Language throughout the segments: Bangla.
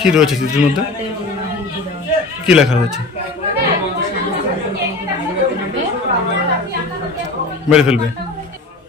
কি রয়েছে চিঠির মধ্যে? কি লেখা রয়েছে? মেরে ফেলবে।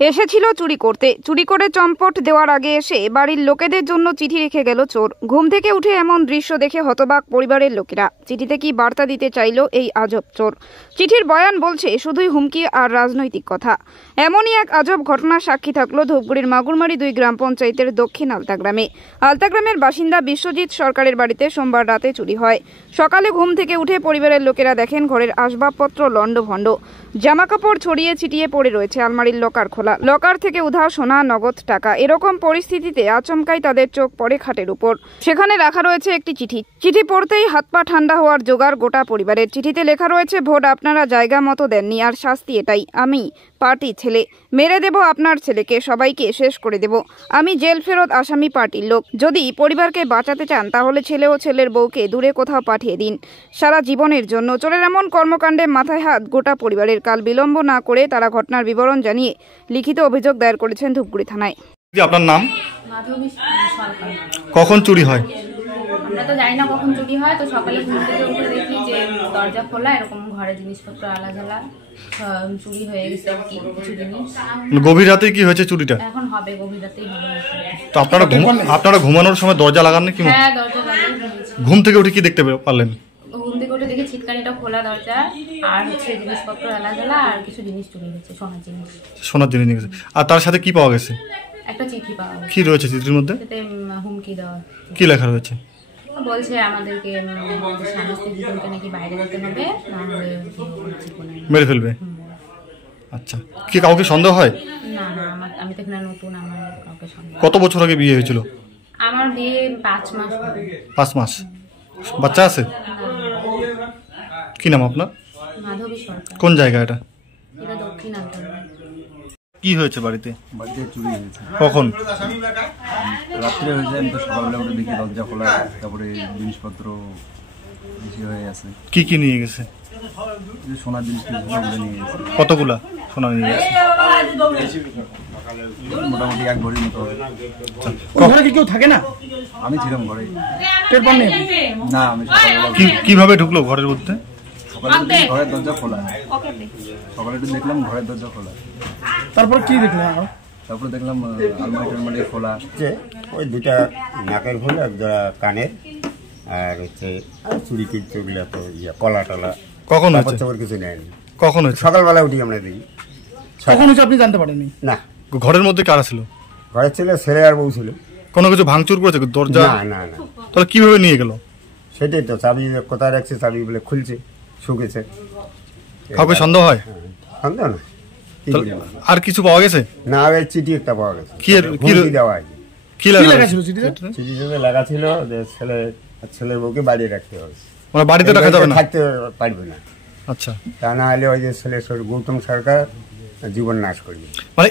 এসেছিল চুরি করতে, চুরি করে চম্পট দেওয়ার আগে এসে বাড়ির লোকেদের জন্য চিঠি রেখে গেল চোর। ঘুম থেকে উঠে এমন দৃশ্য দেখে হতবাক পরিবারের লোকেরা। চিঠিতে কি বার্তা দিতে চাইল এই আজব চোর? চিঠির বয়ান বলছে শুধুই হুমকি আর রাজনৈতিক কথা। এমনই এক আজব ঘটনার সাক্ষী থাকলো ধূপগুড়ির মাগুরমারি 2 গ্রাম পঞ্চায়েতের দক্ষিণ আলতাগ্রামে। আলতাগ্রামের বাসিন্দা বিশ্বজিৎ সরকারের বাড়িতে সোমবার রাতে চুরি হয়। সকালে ঘুম থেকে উঠে পরিবারের লোকেরা দেখেন ঘরের আসবাবপত্র লণ্ডভণ্ড, জামাকাপড় ছড়িয়ে ছিটিয়ে পড়ে রয়েছে, আলমারির লকার খোলা, লকার থেকে উধাও সোনা, নগদ টাকা। এরকম পরিস্থিতিতে আচমকাই তাদের চোখ পড়ে খাটের উপর। সেখানে রাখা রয়েছে একটি চিঠি। চিঠি পড়তেই হাত পা ঠান্ডা হওয়ার জোগাড় গোটা পরিবারের। চিঠিতে লেখা রয়েছে, ভোট আপনারা জায়গা মতো দেননি, আর শাস্তি এটাই। আমি পার্টি ছেলে, মেরে দেব আপনার ছেলেকে, সবাইকে শেষ করে দেব। আমি জেল ফেরত আসামি পার্টির লোক। যদি পরিবারকে বাঁচাতে চান তাহলে ছেলে ও ছেলের বউকে দূরে কোথাও পাঠিয়ে দিন সারা জীবনের জন্য। চোরের এমন কর্মকাণ্ডে মাথায় হাত গোটা পরিবারের। কাল বিলম্ব না করে তারা ঘটনার বিবরণ জানিয়ে লিখিত অভিযোগ দায়ের করেছেন ধূপগুড়ি থানায়। আপনার নাম? মাধবী সরকার। কখন চুরি হয়? আমরা তো জানি না কখন চুরি হয়, তো সকালে ঘুম থেকে উঠে দেখি যে দরজা খোলা, এরকম ঘরে জিনিসপত্র আলাদা চুরি হয়ে গেছে আর কি, কিছু জিনিস। গভীর রাতে কি হয়েছে চুরিটা? এখন হবে, গভীর রাতেই হবে। তো আপনারা ঘুমানোর সময় দরজা লাগান নাকি? হ্যাঁ, দরজা লাগানো। ঘুম থেকে উঠে কি দেখতে পারলেন? ঘুম থেকে উঠে দেখি ছিটকানিটা খোলা দরজা, আর হচ্ছে জিনিসপত্র আলাদা আর কিছু জিনিস চুরি হয়েছে, সোনার জিনিস। সোনার জিনিস নিয়ে গেছে। আর তার সাথে কি পাওয়া গেছে? একটা চিঠি পাওয়া গেছে। কি রয়েছে চিঠির মধ্যে? এতে হুমকি দেওয়া। কি লেখা রয়েছে? বলছে আমাদেরকে স্বামী স্ত্রী দুজনকে নাকি বাইরে যেতে হবে, না হলে মেরে ফেলবে। আচ্ছা, কি কাউকে সন্দেহ হয়? না না, আমি তো এখানে নতুন, আমার কাউকে সন্দেহ। কত বছর আগে বিয়ে হয়েছিল? আমার বিয়ে 5 মাস। 5 মাস। বাচ্চা আছে? কি নাম আপনার? মাধবী সরকার। কোন জায়গা এটা? এটা দক্ষিণ আলতাগ্রাম। কি হয়েছে বাড়িতে? বাড়িতে চুরি হয়েছে। কখন? রাত্রে হয়েছে, আমি তো সকালবেলা উঠে দেখি দরজা খোলা, তারপরে জিনিসপত্র বেশি হয়ে আছে। কি কি নিয়ে গেছে? সোনার জিনিস নিয়ে গেছে। কতগুলা সোনা নিয়ে গেছে? মোটামুটি 1 ভরির মতো হবে। ঘরে কি কেউ থাকে না? আমি ছিলাম ঘরে। না, আমি কিভাবে ঢুকলো ঘরের মধ্যে? সকালে ঘরের দরজা খোলা, সকালে একটু দেখলাম ঘরের দরজা খোলা। তারপর কি দেখলেন? তারপরে দেখলাম আলমারি খোলা। ওই 2টা নাকের ফুল, 1 কানের, আর হচ্ছে চুরি কিনগুলো তো কলা টলা। কখন হয়েছে? কিছু নেয়নি। কখন হয়েছে? সকালবেলা উঠি আমরা দেখি। কখন হয়েছে আপনি জানতে পারেননি? না। ঘরের মধ্যে কারা ছিল? ঘরে ছিল ছেলে আর বউ ছিল। কোনো কিছু ভাঙচুর করেছে দরজা? না না না। তাহলে কিভাবে নিয়ে গেল? সেটাই তো, চাবি কোথায় রাখছে, চাবি বলে খুলছে, শুকেছে। কাউকে সন্দেহ হয়? সন্দেহ না। আর কিছু পাওয়া গেছে? না, ওই চিঠি একটা পাওয়া গেছে। কি দেওয়া? কি লেখা ছিল চিঠিতে? চিঠিতে লেখা ছিল যে ছেলের বউকে বাড়িয়ে রাখতে হবে, মানে বাড়িতে রাখা যাবে না, থাকতে পারবে না। আচ্ছা, তা না হলে ওই যে ছেলে গৌতম সরকার জীবন নাশ করবে। মানে